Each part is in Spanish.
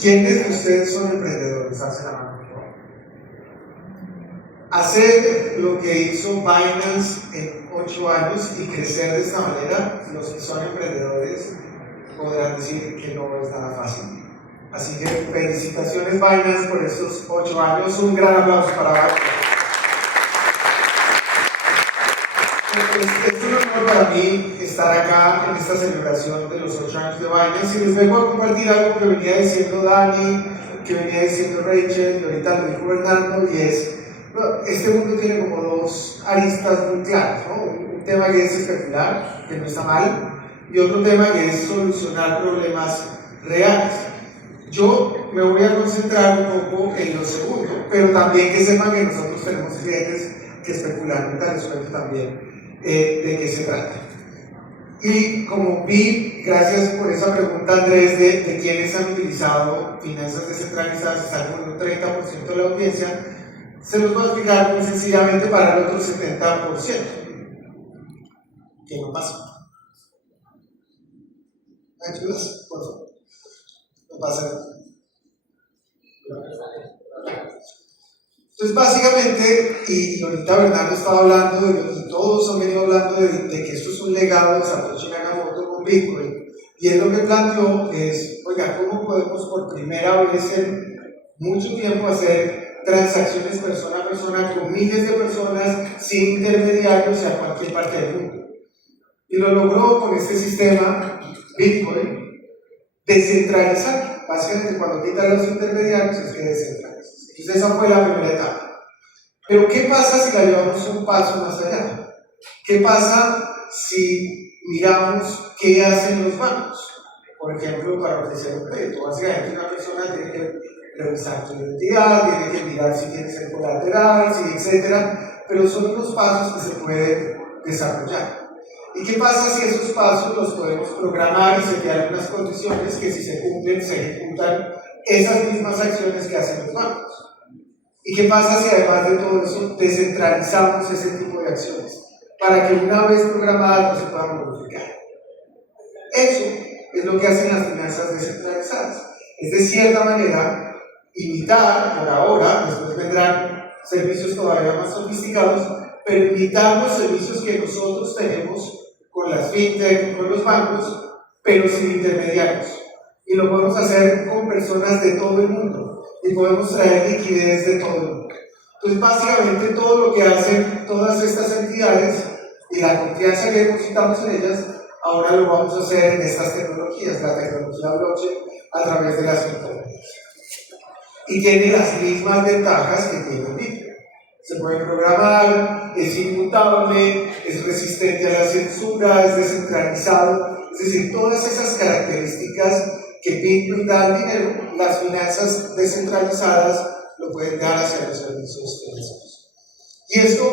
¿Quiénes de ustedes son emprendedores? Alcen la mano, por favor. Hacer lo que hizo Binance en 8 años y crecer de esta manera, los que son emprendedores podrán decir que no es nada fácil. Así que felicitaciones Binance por estos 8 años. Un gran aplauso para Binance. Es un honor para mí estar acá en esta celebración de los 8 años de Binance y les vengo a compartir algo que venía diciendo Dani, que venía diciendo Rachel y ahorita lo dijo Bernardo, y es: este mundo tiene como dos aristas muy claras, ¿no? Un tema que es especular, que no está mal, y otro tema que es solucionar problemas reales. Yo me voy a concentrar un poco en lo segundo, pero también que sepan que nosotros tenemos clientes que especulan. Ahorita les cuento también de qué se trata. Y como vi, gracias por esa pregunta, Andrés, de quiénes han utilizado finanzas descentralizadas, está con un 30% de la audiencia, se los voy a explicar muy sencillamente para el otro 70%. ¿Qué no pasa? ¿Me ayudas? Por favor. No pasa nada. Entonces, básicamente, y ahorita Bernardo estaba hablando, y todos han venido hablando de que esto es un legado de Satoshi Nakamoto con Bitcoin, y él lo que planteó es: oiga, ¿cómo podemos por primera vez en mucho tiempo hacer transacciones persona a persona con miles de personas sin intermediarios a cualquier parte del mundo? Y lo logró con este sistema Bitcoin descentralizado. Básicamente, cuando quitan los intermediarios es que descentralizan. Entonces esa fue la primera etapa. Pero ¿qué pasa si la llevamos un paso más allá? ¿Qué pasa si miramos qué hacen los bancos? Por ejemplo, para ofrecer un crédito, básicamente una persona tiene que revisar tu identidad, tiene que mirar si tienes el colateral, etcétera, pero son unos pasos que se pueden desarrollar. ¿Y qué pasa si esos pasos los podemos programar y setear unas condiciones que, si se cumplen, se ejecutan esas mismas acciones que hacen los bancos? ¿Y qué pasa si además de todo eso descentralizamos ese tipo de acciones para que una vez programadas no se puedan modificar? Eso es lo que hacen las finanzas descentralizadas. Es, de cierta manera, imitar por ahora, después vendrán servicios todavía más sofisticados, pero imitar los servicios que nosotros tenemos con las fintech, con los bancos, pero sin intermediarios. Y lo podemos hacer con personas de todo el mundo y podemos traer liquidez de todo el mundo. Entonces, básicamente, todo lo que hacen todas estas entidades y la confianza que depositamos en ellas, ahora lo vamos a hacer en estas tecnologías, la tecnología blockchain, a través de las criptomonedas. Y tiene las mismas ventajas que tiene Bitcoin. Se puede programar, es inmutable, es resistente a la censura, es descentralizado. Es decir, todas esas características que Bitcoin da al dinero, las finanzas descentralizadas lo pueden dar hacia los servicios financieros. ¿Y esto?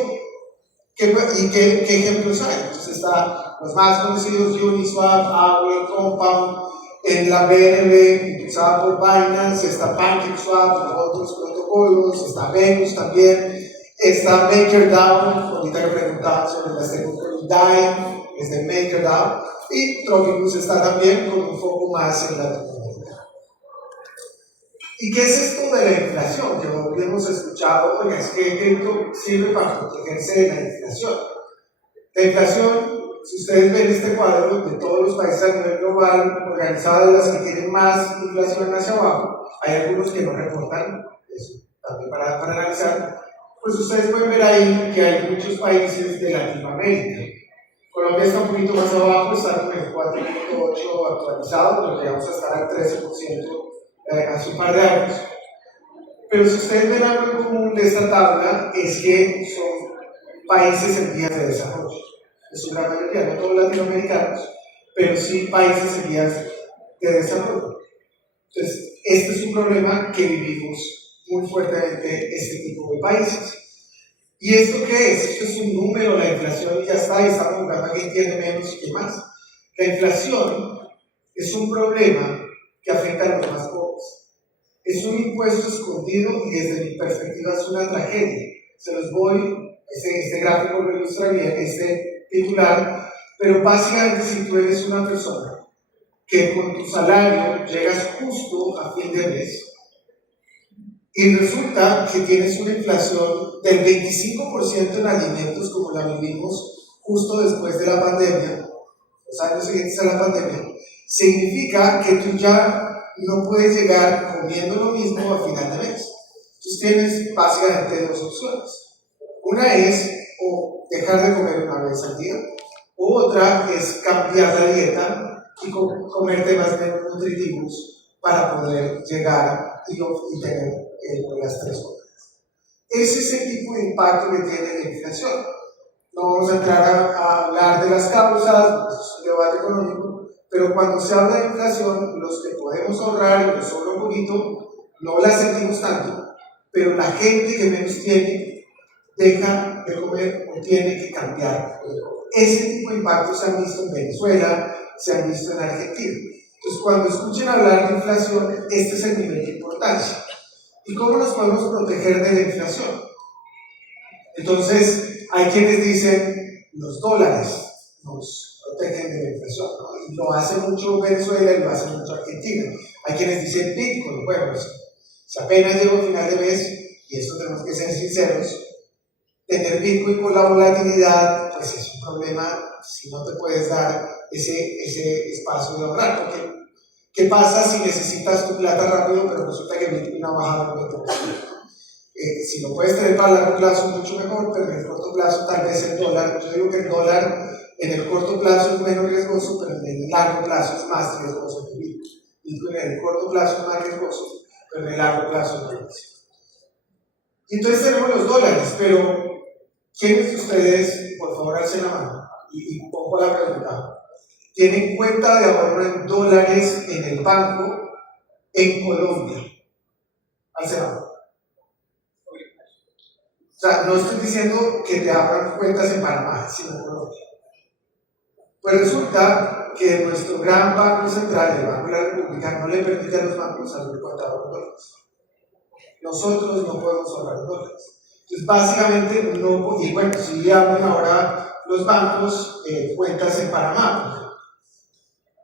¿Qué ejemplos hay? Entonces está los más conocidos: Uniswap, Aave, Compound, en la BNB impulsada por Binance, está PancakeSwap, los otros protocolos, está Venus también, está MakerDAO, ahorita que preguntaban sobre las stablecoin DAI, es de MakerDAO, y Tropicus está también con un foco más en la tecnología. ¿Y qué es esto de la inflación? Que hoy hemos escuchado, porque es que esto sirve para protegerse de la inflación. La inflación, si ustedes ven este cuadro de todos los países a nivel global, organizadas las que tienen más inflación hacia abajo, hay algunos que no reportan eso, también para analizar. Pues ustedes pueden ver ahí que hay muchos países de Latinoamérica. Colombia está un poquito más abajo, está con el 4.8 actualizado, pero llegamos a estar al 13% hace un par de años. Pero si ustedes ven algo en común de esta tabla, es que son países en vías de desarrollo. Es una gran mayoría, no todos latinoamericanos, pero sí países en vías de desarrollo. Entonces, este es un problema que vivimos muy fuertemente este tipo de países. ¿Y esto qué es? Esto es un número, la inflación, y ya está, y estamos buscando a quién tiene menos y qué más. La inflación es un problema que afecta a los más pobres. Es un impuesto escondido y, desde mi perspectiva, es una tragedia. Se los voy, este gráfico lo ilustra bien, este titular, pero básicamente, si tú eres una persona que con tu salario llegas justo a fin de mes y resulta que tienes una inflación del 25% en alimentos como la vivimos justo después de la pandemia, los años siguientes a la pandemia, significa que tú ya no puedes llegar comiendo lo mismo a final de mes. Entonces tienes básicamente dos opciones. Una es o dejar de comer una vez al día, o otra es cambiar la dieta y comer temas menos nutritivos para poder llegar y tener las tres cosas. Ese es el tipo de impacto que tiene la inflación. No vamos a entrar a hablar de las causas, es un debate económico, pero cuando se habla de inflación, los que podemos ahorrar y nos sobra un poquito, no la sentimos tanto, pero la gente que menos tiene deja de comer o tiene que cambiar. Ese tipo de impactos se han visto en Venezuela, se han visto en Argentina. Entonces, cuando escuchen hablar de inflación, este es el nivel de importancia. ¿Y cómo nos podemos proteger de la inflación? Entonces, hay quienes dicen los dólares nos protegen de la inflación, ¿no? Y lo hace mucho Venezuela y lo hace mucho Argentina. Hay quienes dicen Bitcoin, bueno, si apenas llego a final de mes, y esto tenemos que ser sinceros, tener Bitcoin con la volatilidad, pues es un problema si no te puedes dar ese espacio de ahorrar, porque ¿qué pasa si necesitas tu plata rápido, pero resulta que Bitcoin ha bajado un 20%? Si lo puedes tener para largo plazo, mucho mejor, pero en el corto plazo, tal vez el dólar. Yo digo que el dólar en el corto plazo es menos riesgoso, pero en el largo plazo es más riesgoso que Bitcoin. Bitcoin en el corto plazo es más riesgoso, pero en el largo plazo es más riesgoso. Y entonces tenemos los dólares, pero ¿quiénes de ustedes, por favor, alcen la mano? Y pongo la pregunta. ¿Tienen cuenta de ahorro en dólares en el banco en Colombia? Alcen la mano. O sea, no estoy diciendo que te abran cuentas en Panamá, sino en Colombia. Pues resulta que nuestro gran banco central, el Banco de la República, no le permite a los bancos abrir cuenta de ahorro en dólares. Nosotros no podemos ahorrar en dólares. Entonces, básicamente, no, y bueno, si abren ahora los bancos cuentas en Panamá,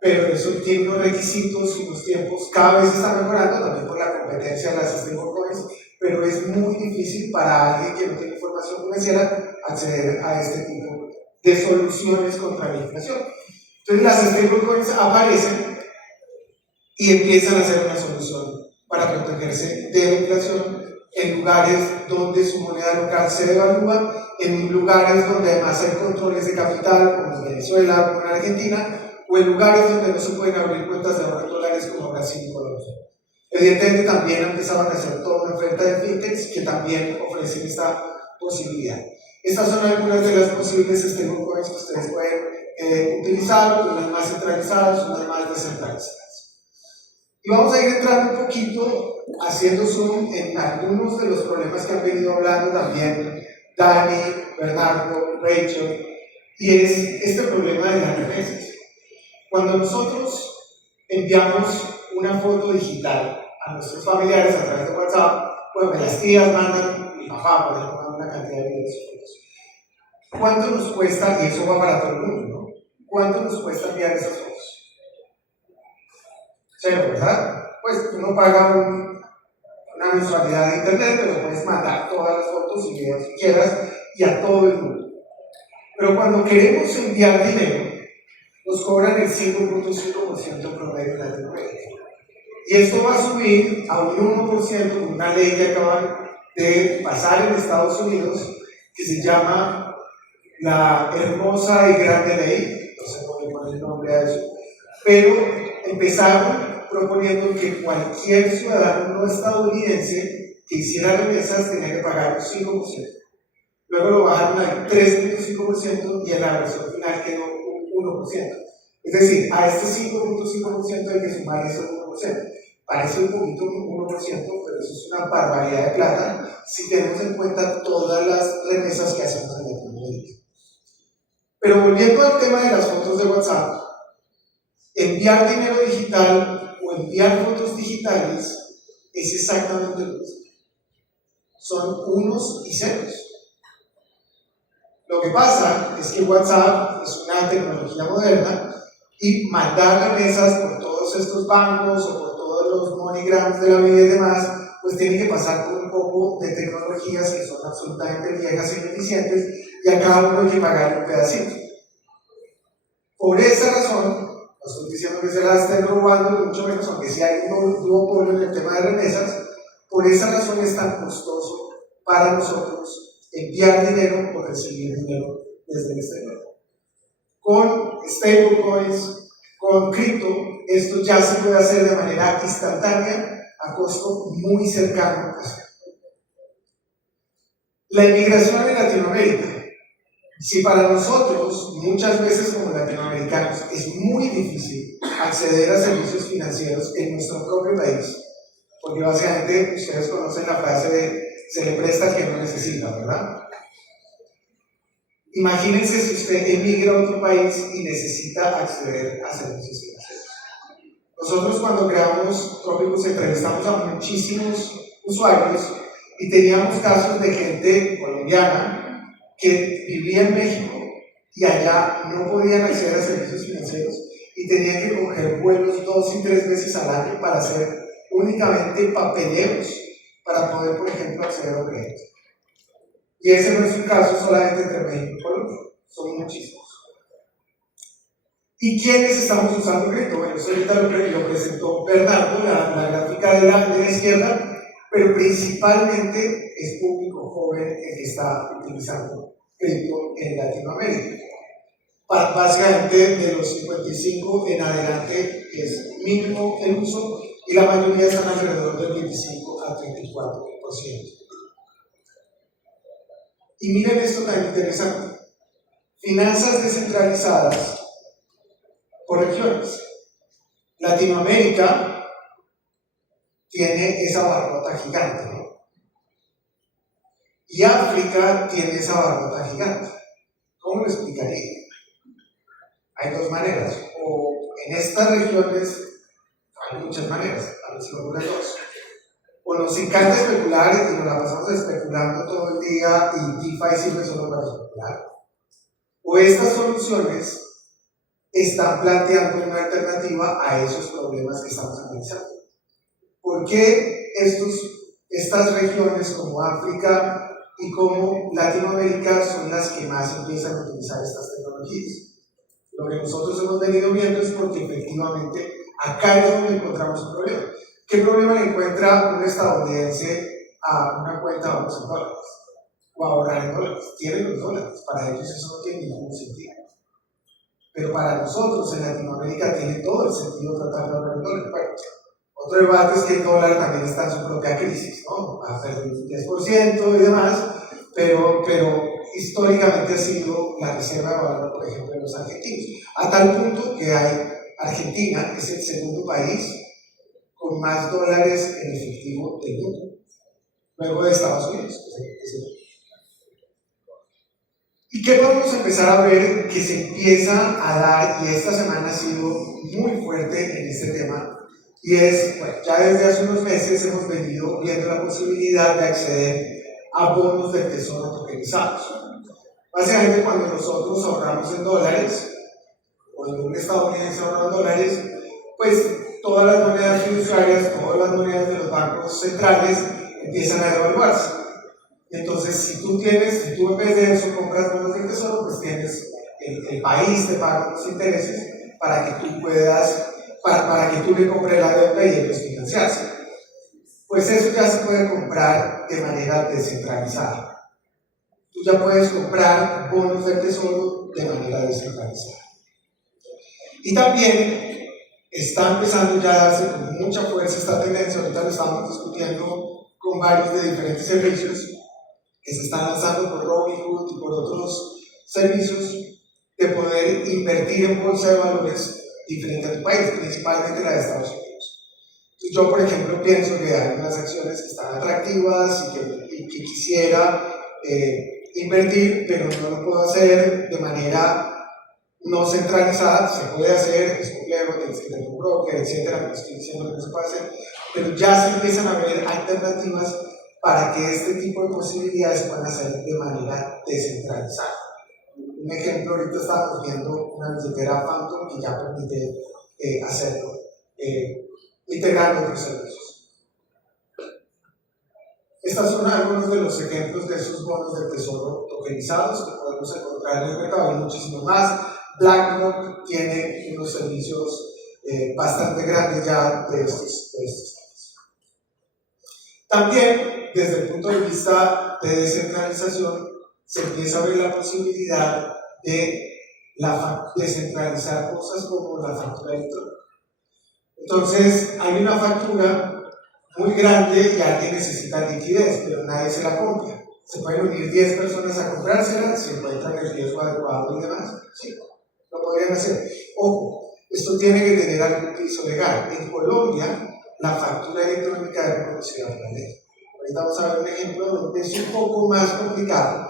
pero eso tiene unos requisitos y unos tiempos, cada vez está mejorando también por la competencia de las stablecoins, pero es muy difícil para alguien que no tiene información financiera acceder a este tipo de soluciones contra la inflación. Entonces las stablecoins aparecen y empiezan a ser una solución para protegerse de la inflación en lugares donde su moneda local se devalúa, en lugares donde además hay controles de capital, como en Venezuela, como en Argentina, o en lugares donde no se pueden abrir cuentas de ahorro en dólares como Brasil y Colombia. Evidentemente también empezaban a hacer toda una oferta de fintechs que también ofrecen esta posibilidad. Estas son algunas de las posibles stablecoins que ustedes pueden utilizar, unas más centralizadas, unas más descentralizadas. Y vamos a ir entrando un poquito, haciendo zoom en algunos de los problemas que han venido hablando también Dani, Bernardo, Rachel, y es este problema de las remesas. Cuando nosotros enviamos una foto digital a nuestros familiares a través de WhatsApp, bueno, que las tías mandan, mi papá, por ejemplo, manda una cantidad de videos y fotos. ¿Cuánto nos cuesta? Y eso va para todo el mundo, ¿no? ¿Cuánto nos cuesta enviar esas fotos? Cero, ¿verdad? Pues uno paga una mensualidad de internet, pero puedes mandar todas las fotos y videos que quieras y a todo el mundo. Pero cuando queremos enviar dinero, nos cobran el 5.5% promedio en Latinoamérica. Y esto va a subir a un 1% con una ley que acaban de pasar en Estados Unidos que se llama la hermosa y grande ley, no sé cómo le ponen el nombre a eso, pero empezaron proponiendo que cualquier ciudadano no estadounidense que hiciera remesas tenía que pagar un 5%. Luego lo bajaron al 3.5% y en la versión final quedó un 1%. Es decir, a este 5.5% hay que sumar ese 1%. Parece un poquito un 1%, pero eso es una barbaridad de plata si tenemos en cuenta todas las remesas que hacemos en Latinoamérica. Pero volviendo al tema de las fotos de WhatsApp, enviar dinero digital o enviar fotos digitales es exactamente lo mismo. Son unos y ceros. Lo que pasa es que WhatsApp es una tecnología moderna y mandar remesas por todos estos bancos o por todos los MoneyGrams de la vida y demás, pues tienen que pasar por un poco de tecnologías que son absolutamente viejas e ineficientes y a cada uno hay que pagar un pedacito. Por esa razón, no estoy diciendo que se la estén robando, mucho menos, aunque sí hay un duopolio en el tema de remesas, por esa razón es tan costoso para nosotros enviar dinero o recibir dinero desde el exterior. Con stablecoins, con cripto, esto ya se puede hacer de manera instantánea a costo muy cercano. La inmigración en Latinoamérica. Si para nosotros, muchas veces como latinoamericanos, es muy difícil acceder a servicios financieros en nuestro propio país, porque básicamente ustedes conocen la frase de se le presta al que no necesita, ¿verdad? Imagínense si usted emigra a otro país y necesita acceder a servicios financieros. Nosotros cuando creamos Trópicos entrevistamos a muchísimos usuarios y teníamos casos de gente colombiana que vivía en México y allá no podían acceder a servicios financieros y tenían que coger vuelos 2 y 3 veces al año para hacer únicamente papeleos para poder, por ejemplo, acceder a un crédito. Y ese no es un caso solamente entre México y Colombia, son muchísimos. ¿Y quiénes estamos usando cripto? Bueno, eso ahorita lo presentó Bernardo, la gráfica de la izquierda, pero principalmente es público joven el que está utilizando cripto en Latinoamérica. Básicamente de los 55 en adelante es mínimo el uso y la mayoría están alrededor del 25 al 34%. Y miren esto tan interesante, finanzas descentralizadas por regiones. Latinoamérica tiene esa barbota gigante, ¿no? Y África tiene esa barbota gigante. ¿Cómo lo explicaría? Hay dos maneras, o en estas regiones hay muchas maneras, a ver si lo ocurren dos. O nos encanta especular y nos la pasamos especulando todo el día y DeFi sirve solo para especular. O estas soluciones están planteando una alternativa a esos problemas que estamos analizando. ¿Por qué estas regiones como África y como Latinoamérica son las que más empiezan a utilizar estas tecnologías? Lo que nosotros hemos venido viendo es porque efectivamente acá es donde encontramos un problema. ¿Qué problema le encuentra un estadounidense a una cuenta, vamos, en dólares? O a ahorrar en dólares. Tienen los dólares, para ellos eso no tiene ningún sentido. Pero para nosotros en Latinoamérica tiene todo el sentido tratar de ahorrar en dólares. Bueno, otro debate es que el dólar también está en su propia crisis, ¿no? Ha perdido un 10% y demás, pero históricamente ha sido la reserva de valor, por ejemplo, de los argentinos. A tal punto que Argentina es el segundo país con más dólares en efectivo del mundo, luego de Estados Unidos. ¿Y qué podemos empezar a ver que se empieza a dar, y esta semana ha sido muy fuerte en este tema? Y es, bueno, ya desde hace unos meses hemos venido viendo la posibilidad de acceder a bonos del tesoro tokenizados. Básicamente cuando nosotros ahorramos en dólares, o en un estadounidense ahorra en dólares, pues todas las monedas fiduciarias, todas las monedas de los bancos centrales empiezan a devaluarse. Entonces, si tú en vez de eso compras bonos del tesoro, pues tienes, el país te paga los intereses para que tú puedas, para que tú le compres la deuda y ellos financiarse. Pues eso ya se puede comprar de manera descentralizada. Tú ya puedes comprar bonos del tesoro de manera descentralizada. Y también está empezando ya a darse con mucha fuerza esta tendencia, ahorita lo estamos discutiendo con varios de diferentes servicios que se están lanzando por Robinhood y por otros servicios, de poder invertir en bolsa de valores diferentes a tu país, principalmente la de Estados Unidos. Yo, por ejemplo, pienso que hay unas acciones que están atractivas y que quisiera invertir, pero no lo puedo hacer de manera no centralizada. Se puede hacer, es complejo, tienes que tener un broker, etcétera. No estoy diciendo que no se puede hacer, pero ya se empiezan a ver alternativas para que este tipo de posibilidades puedan hacer de manera descentralizada. Un ejemplo, ahorita estábamos viendo una billetera Phantom que ya permite hacerlo integrando otros servicios. Estos son algunos de los ejemplos de esos bonos del tesoro tokenizados que podemos encontrar en el mercado. Hay muchísimos más. BlackRock tiene unos servicios bastante grandes ya de estos temas. También, desde el punto de vista de descentralización, se empieza a ver la posibilidad de descentralizar cosas como la factura electrónica. Entonces, hay una factura muy grande y alguien necesita liquidez, pero nadie se la compra. Se pueden unir 10 personas a comprársela, se encuentran el riesgo adecuado y demás. Sí, lo podrían hacer. Ojo, esto tiene que tener algún piso legal. En Colombia, la factura electrónica es reconocida por la ley. Ahorita vamos a ver un ejemplo donde es un poco más complicado,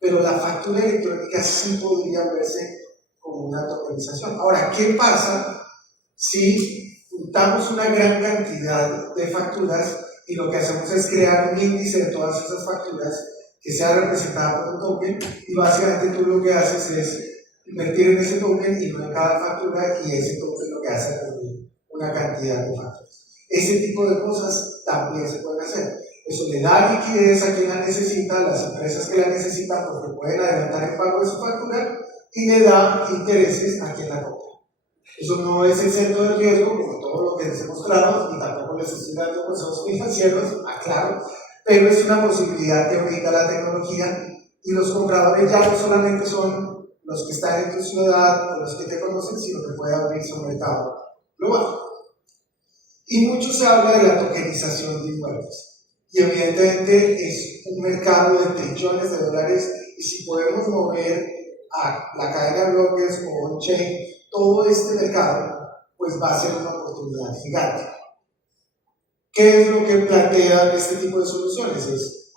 pero la factura electrónica sí podría verse como una tokenización. Ahora, ¿qué pasa si juntamos una gran cantidad de facturas y lo que hacemos es crear un índice de todas esas facturas que sea representada por un token y básicamente tú lo que haces es invertir en ese token y no en cada factura y ese token lo que hace es reunir una cantidad de facturas? Ese tipo de cosas también se pueden hacer. Eso le da liquidez a quien la necesita, a las empresas que la necesitan porque pueden adelantar el pago de su factura y le da intereses a quien la compra. Eso no es exento de riesgo, como todo lo que les he mostrado, y tampoco les estoy dando consejos financieros, aclaro, pero es una posibilidad que brinda la tecnología y los compradores ya no solamente son los que están en tu ciudad o los que te conocen, sino que puede abrirse un mercado global. Y mucho se habla de la tokenización de inmuebles. Y evidentemente es un mercado de trillones de dólares y si podemos mover a la cadena de bloques o on-chain todo este mercado, pues va a ser una oportunidad gigante. ¿Qué es lo que plantean este tipo de soluciones? Es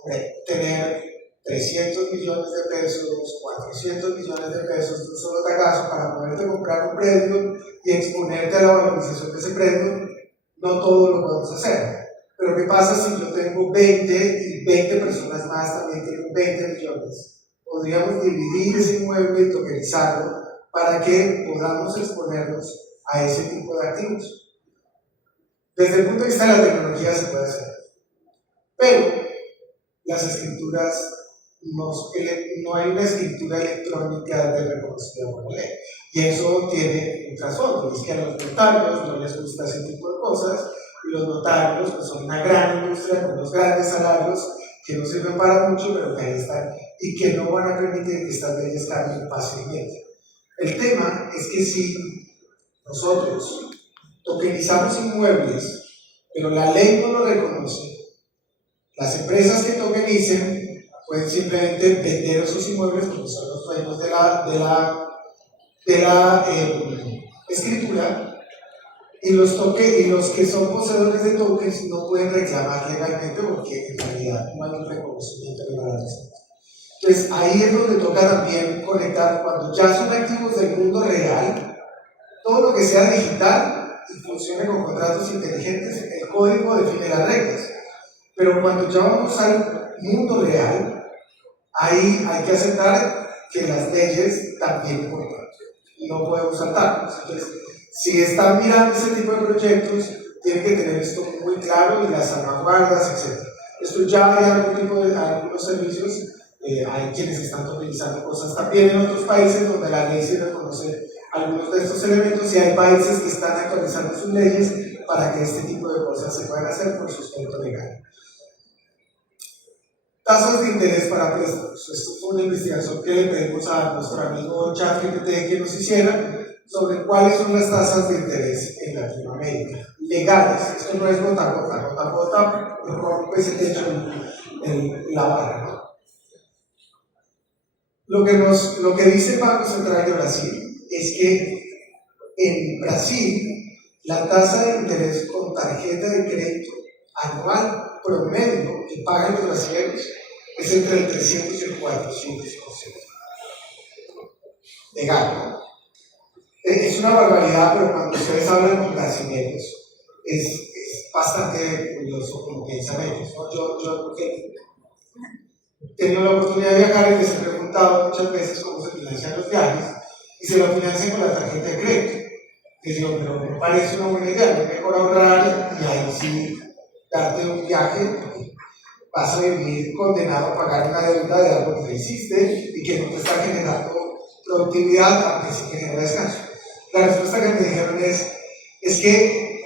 tener 300 millones de pesos, 400 millones de pesos de un solo tagazo para poderte comprar un predio y exponerte a la valorización de ese predio. No todo lo podemos hacer. Pero ¿qué pasa si yo tengo 20 y 20 personas más también tienen 20 millones? Podríamos dividir ese inmueble y tokenizarlo para que podamos exponernos a ese tipo de activos. Desde el punto de vista de la tecnología se puede hacer, pero las escrituras, no hay una escritura electrónica de reconocida por la ley, y eso tiene un trasfondo, es que a los notarios no les gusta ese tipo de cosas, y los notarios pues, son una gran industria con unos grandes salarios que no sirven para mucho, pero que ahí están, y que no van a permitir que estas leyes cambien fácilmente. El tema es que si nosotros tokenizamos inmuebles, pero la ley no lo reconoce, las empresas que tokenicen pueden simplemente vender esos inmuebles porque son los dueños de la escritura y los que son poseedores de tokens no pueden reclamar legalmente porque en realidad no hay un reconocimiento legal. Entonces ahí es donde toca también conectar cuando ya son activos del mundo real, todo lo que sea digital y funcione con contratos inteligentes, el código define las reglas. Pero cuando ya vamos al mundo real, ahí hay que aceptar que las leyes también importan y no podemos saltarnos. Entonces, si están mirando ese tipo de proyectos, tienen que tener esto muy claro y las salvaguardas, etc. Esto ya hay algunos servicios, hay quienes están utilizando cosas también en otros países donde la ley se reconoce algunos de estos elementos y hay países que están actualizando sus leyes para que este tipo de cosas se puedan hacer por sustento legal. Tasas de interés para préstamos. Esto fue una investigación que le pedimos a nuestro amigo ChatGPT que nos hiciera sobre cuáles son las tasas de interés en Latinoamérica. Legales, esto no es gota a gota, rompe ese techo la barra, ¿no? Lo que dice el Banco Central de Brasil es que en Brasil la tasa de interés con tarjeta de crédito anual promedio que pagan los brasileños es entre el 300 y el 400% legal, ¿no? Es una barbaridad, pero cuando ustedes hablan con brasileños es bastante curioso como piensan ellos, ¿no? Yo he tenido la oportunidad de viajar y les he preguntado muchas veces cómo se financian los viajes y se lo financian con la tarjeta de crédito. Que digo, pero me parece una buena idea, es mejor ahorrar y ahí sí darte un viaje, vas a vivir condenado a pagar una deuda de algo que hiciste y que no te está generando productividad, aunque sí te genera descanso. La respuesta que me dijeron es que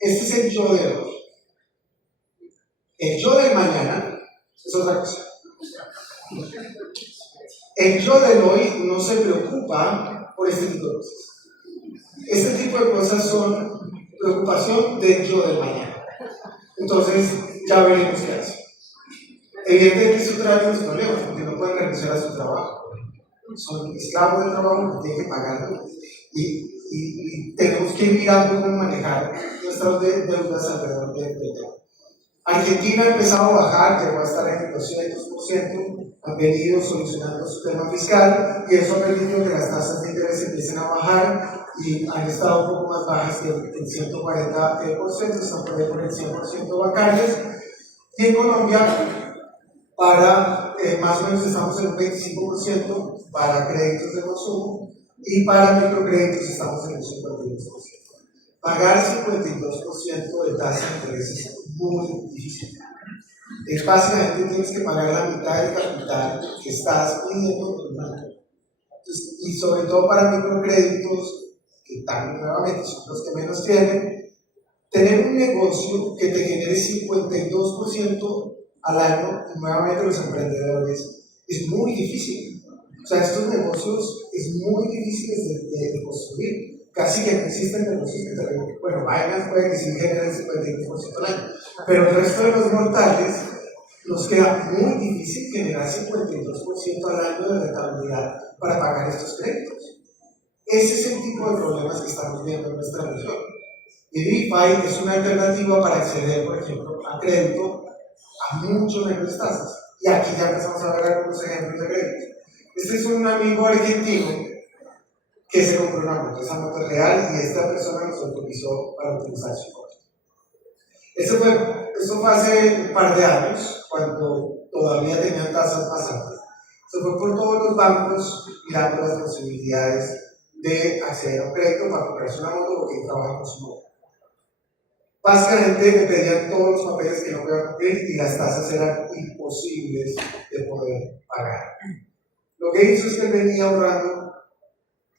este es el yo de hoy. El yo del mañana es otra cosa. El yo del hoy no se preocupa por este tipo de cosas. Este tipo de cosas son preocupación del yo del mañana. Entonces, ya veremos qué hace. Evidentemente, esto trae unos problemas porque no pueden renunciar a su trabajo. Son esclavos del trabajo que tienen que pagarlo. Y tenemos que ir mirando cómo manejar nuestras deudas alrededor del tema. Argentina ha empezado a bajar, llegó a estar en el 200%, han venido solucionando su tema fiscal y eso ha permitido que las tasas de interés empiecen a bajar y han estado un poco más bajas que el 140%, están por ahí por el 100% bancarios. Y en Colombia, más o menos estamos en un 25% para créditos de consumo y para microcréditos estamos en un 52%. Pagar 52% de tasa de interés es muy difícil. Es básicamente tienes que pagar la mitad del capital que estás pidiendo por un año. Y sobre todo para microcréditos, que también nuevamente son los que menos tienen, tener un negocio que te genere 52% al año, y nuevamente los emprendedores, es muy difícil. O sea, estos negocios es muy difíciles de construir. Casi que no existen negocios que te reúnen. Bueno, Binance puede que sí generen el 52% al año, pero el resto de los mortales nos queda muy difícil generar 52% al año de rentabilidad para pagar estos créditos. Ese es el tipo de problemas que estamos viendo en nuestra región. Y DeFi es una alternativa para acceder, por ejemplo, a crédito a mucho menos tasas. Y aquí ya empezamos a ver algunos ejemplos de crédito. Este es un amigo argentino que se compró una moto, esa moto es real y esta persona nos autorizó para utilizar su moto. Esto fue hace un par de años, cuando todavía tenían tasas más altas. Se fue por todos los bancos mirando las posibilidades de acceder a un crédito para comprarse una moto porque trabaja con su moto. Básicamente me pedían todos los papeles que no podía cumplir y las tasas eran imposibles de poder pagar. Lo que hizo es que él venía ahorrando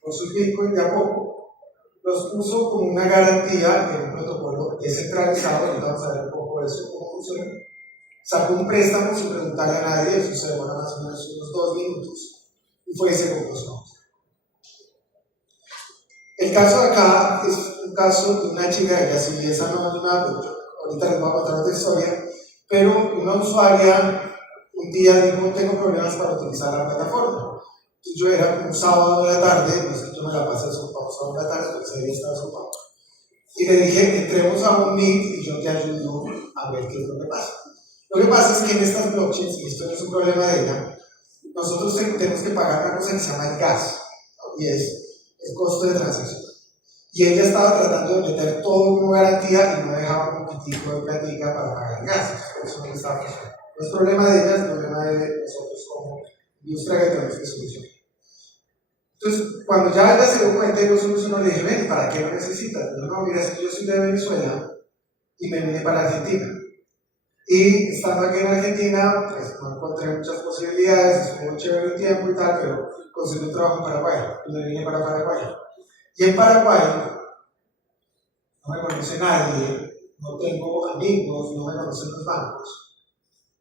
con sus bitcoins de a poco, los puso como una garantía en un protocolo descentralizado, ahorita vamos a ver un poco de eso, cómo funciona. Sacó un préstamo sin preguntarle a nadie, eso se demora más o menos unos 2 minutos, y fue ese compró su moto. El caso de acá es un caso de una chica, ella sí es anónima, ahorita les voy a contar otra historia, pero una usuaria un día dijo, tengo problemas para utilizar la plataforma. Entonces yo era un sábado de la tarde, no sé, yo me la pasé desocupado sábado de la tarde, pero ese día estaba desocupado. Y le dije, entremos a un Meet y yo te ayudo a ver qué es lo que pasa. Lo que pasa es que en estas blockchains, y esto no es un problema de ella, nosotros tenemos que pagar una cosa que se llama el gas, ¿no? Y es el costo de transacción. Y ella estaba tratando de meter todo como garantía y no dejaba un poquitico de platica para pagar el gas. Por eso no le estaba funcionando. No es problema de ella, es problema de nosotros como industria que tenemos que solucionar. Entonces, cuando ya ella se dio cuenta y lo solucionó, le dije, ven, ¿para qué lo necesitas? No, mira, es que yo soy de Venezuela y me vine para Argentina. Y estando aquí en Argentina, pues no encontré muchas posibilidades, estuvo chévere el tiempo y tal, pero conseguí un trabajo en Paraguay y me vine para Paraguay. Y en Paraguay no me conoce nadie, no tengo amigos, no me conocen los bancos.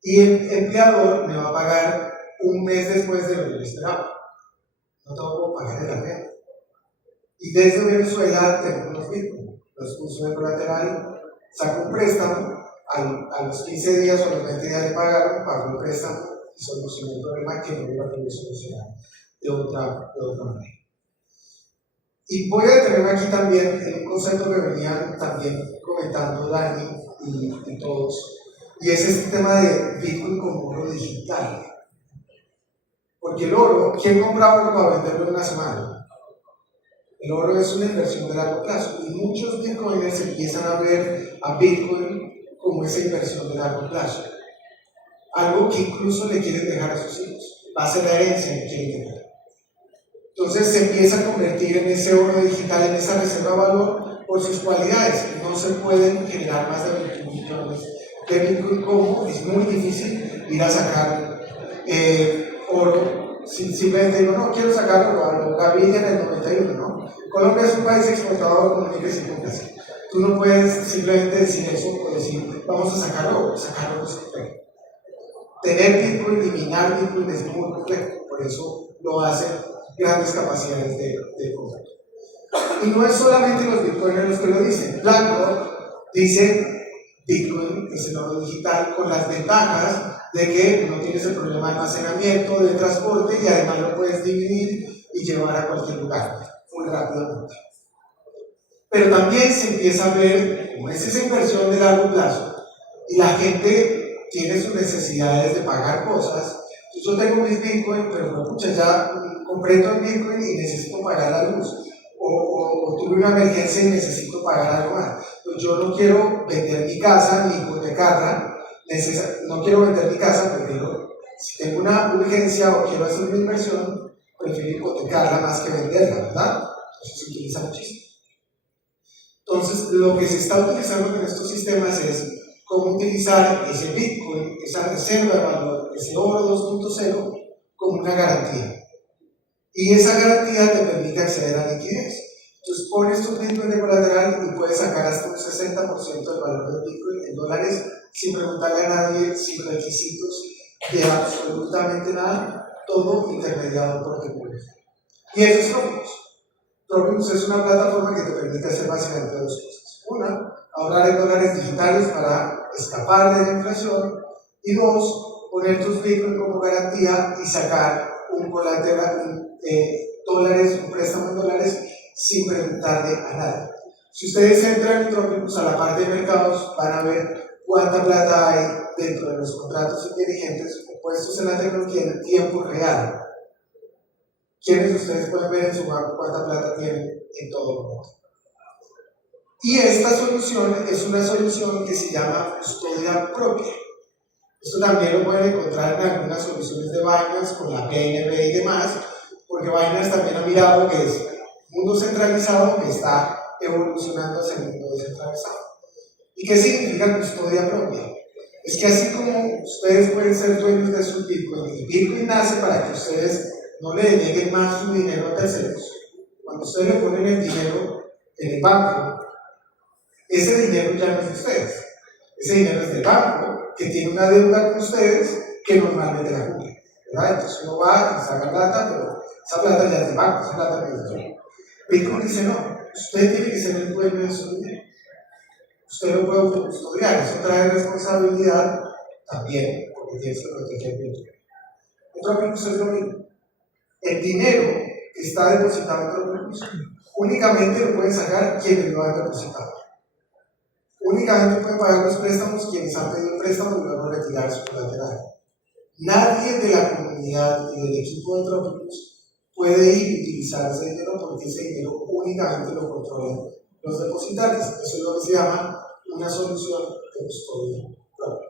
Y el empleador me va a pagar un mes después de lo que yo esperaba. No tengo que pagar el arriendo. Y desde Venezuela tengo unos bitcoins, los puso de colateral, saco un préstamo, a los 15 días o a los 20 días de pagar, pago el préstamo y soluciono el problema que no iba a poder solucionar de otra manera. Y voy a detenerme aquí también en un concepto que venían también comentando Dani y todos, y es este tema de Bitcoin como oro digital. Porque el oro, ¿quién compra oro para venderlo en una semana? El oro es una inversión de largo plazo y muchos bitcoiners empiezan a ver a Bitcoin como esa inversión de largo plazo. Algo que incluso le quieren dejar a sus hijos. Va a ser la herencia que quieren dejar. Entonces se empieza a convertir en ese oro digital, en esa reserva de valor por sus cualidades. No se pueden generar más de 21 millones de Bitcoin. ¿Cómo? Es muy difícil ir a sacar oro. Simplemente digo, no, quiero sacar oro a lo Gaviria en el 91, ¿no? Colombia es un país exportador con miles y cosas. Tú no puedes simplemente decir eso o decir, vamos a sacarlo es complejo. Tener Bitcoin y minar Bitcoin es muy complejo, por eso lo hacen grandes capacidades de compra. Y no es solamente los bitcoiners los que lo dicen. BlackRock dice Bitcoin es el oro digital con las ventajas de que no tienes el problema de almacenamiento, de transporte y además lo puedes dividir y llevar a cualquier lugar muy rápidamente. Pero también se empieza a ver como es esa inversión de largo plazo y la gente tiene sus necesidades de pagar cosas. Yo tengo mis Bitcoin, pero no, pucha, ya compré todo el Bitcoin y necesito pagar la luz. O tuve una emergencia y necesito pagar algo más. Pues yo no quiero vender mi casa ni hipotecarla, no quiero vender mi casa, prefiero, si tengo una urgencia o quiero hacer una inversión, prefiero hipotecarla más que venderla, ¿verdad? Eso se utiliza muchísimo. Entonces, lo que se está utilizando en estos sistemas es cómo utilizar ese Bitcoin, esa reserva de valor, ese oro 2.0, como una garantía. Y esa garantía te permite acceder a liquidez. Entonces, pones tu Bitcoin de colateral y puedes sacar hasta un 60% del valor del Bitcoin en dólares sin preguntarle a nadie, sin requisitos de absolutamente nada, todo intermediado por tecnología. Y eso es Tropicus. Tropicus es una plataforma que te permite hacer básicamente dos cosas. Una, ahorrar en dólares digitales para escapar de la inflación. Y dos, poner tus Bitcoin como garantía y sacar un colateral, dólares, un préstamo en dólares sin preguntarle a nadie. Si ustedes entran en Tropicus a la parte de mercados, van a ver cuánta plata hay dentro de los contratos inteligentes puestos en la tecnología en tiempo real. ¿Quiénes de ustedes pueden ver en su banco cuánta plata tienen en todo el mundo? Y esta solución es una solución que se llama custodia propia. Esto también lo pueden encontrar en algunas soluciones de Binance con la PNB y demás, porque Binance también ha mirado que es mundo centralizado que está evolucionando hacia el mundo descentralizado. ¿Y qué significa custodia propia? Es que así como ustedes pueden ser dueños de su Bitcoin, y Bitcoin nace para que ustedes no le deneguen más su dinero a terceros. Cuando ustedes le ponen el dinero en el banco, ese dinero ya no es de ustedes. Ese dinero es del banco, que tiene una deuda con ustedes que normalmente la cubre, ¿verdad? Entonces uno va y saca plata, pero esa plata ya es del banco, esa plata no es de yo. Bitcoin dice no, usted tiene que ser el dueño de su dinero. Usted lo puede autocustodiar, eso trae responsabilidad también, porque tienes que proteger el Bitcoin. Tropicus es lo mismo. El dinero que está depositado en Tropicus únicamente lo pueden sacar quienes lo han depositado. Únicamente pueden pagar los préstamos quienes han pedido el préstamo y luego retirar su colateral. Nadie de la comunidad y del equipo de Tropicus puede ir y utilizar ese dinero porque ese dinero únicamente lo controlan los depositarios. Eso es lo que se llama una solución de custodia propia.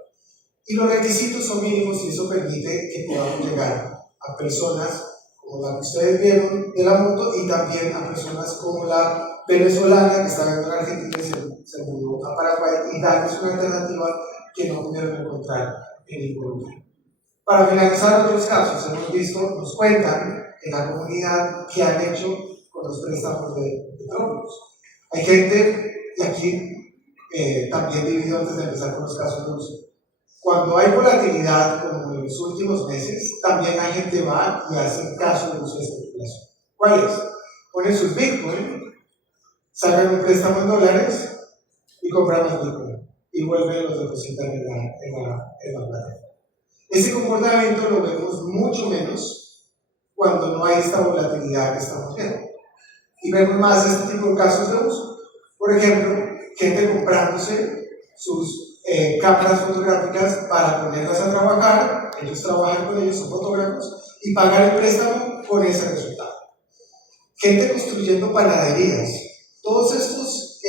Y los requisitos son mínimos y eso permite que podamos llegar a personas como la que ustedes vieron de la moto y también a personas como la venezolana que está viviendo en Argentina y se mudó a Paraguay y darles una alternativa que no pudieron encontrar en ningún lugar. Para finalizar otros casos, hemos visto, nos cuentan en la comunidad que han hecho con los préstamos de Tropicus. Hay gente, y aquí también dividido antes de empezar con los casos de uso. Cuando hay volatilidad, como en los últimos meses, también la gente va y hace caso de uso de especulación. ¿Cuál es? Ponen sus Bitcoin, sacan un préstamo en dólares y compran más Bitcoin y vuelven y los depositan en la plataforma. Ese comportamiento lo vemos mucho menos cuando no hay esta volatilidad que estamos viendo. Y vemos más este tipo de casos de uso. Por ejemplo, gente comprándose sus cámaras fotográficas para ponerlas a trabajar, ellos trabajan con ellos, son fotógrafos, y pagar el préstamo con ese resultado. Gente construyendo panaderías. Todos estos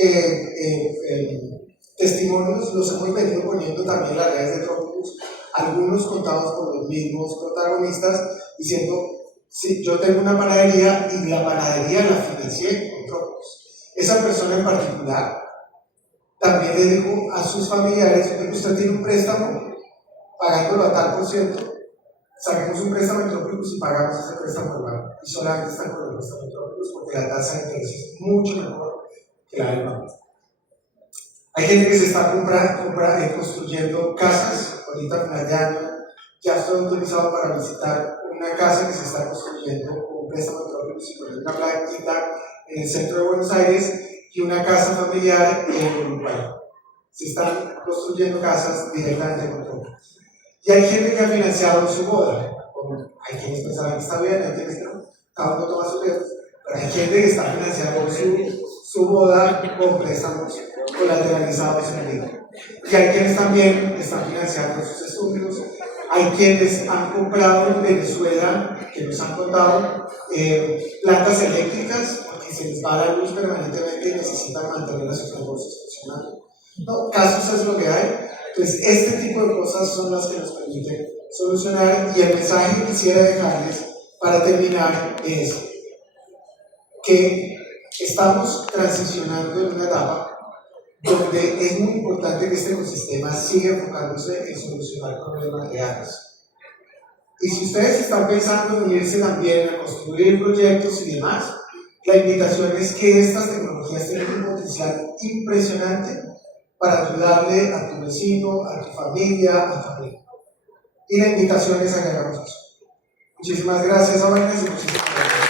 testimonios los hemos venido poniendo también en las redes de Tropicus, algunos contados por los mismos protagonistas, diciendo, Sí, yo tengo una panadería y la panadería la financié con Trópicos. Esa persona en particular también le dijo a sus familiares: usted tiene un préstamo pagándolo a tal por ciento, saquemos un préstamo en Trópicos y pagamos ese préstamo al banco. Y solamente están con el préstamo en Trópicos porque la tasa de interés es mucho mejor que la del banco. Hay gente que se está construyendo casas. Ahorita a final de año ya estoy autorizado para visitar una casa que se está construyendo con un préstamo de Trópicos y con una blanquita en el centro de Buenos Aires, y una casa familiar en Uruguay. Se están construyendo casas directamente con Trópicos. Y hay gente que ha financiado su boda. Hay quienes pensaban que está bien, hay quienes no, cada uno toma su riesgo, pero hay gente que está financiando su boda con préstamos colateralizados en el IVA. Y hay quienes también están financiando sus estudios. Hay quienes han comprado en Venezuela, que nos han contado, plantas eléctricas, porque se les va la luz permanentemente y necesitan mantener a sus negocios funcionando. No, casos es lo que hay. Entonces, este tipo de cosas son las que nos permiten solucionar. Y el mensaje que quisiera dejarles para terminar es que estamos transicionando en una etapa donde es muy importante que este ecosistema siga enfocándose en solucionar problemas reales. Y si ustedes están pensando en unirse también a construir proyectos y demás, la invitación es que estas tecnologías tienen un potencial impresionante para ayudarle a tu vecino, a tu familia, a tu amigo. Y la invitación es a que hagamos eso. Muchísimas gracias, Awareness, y muchísimas gracias.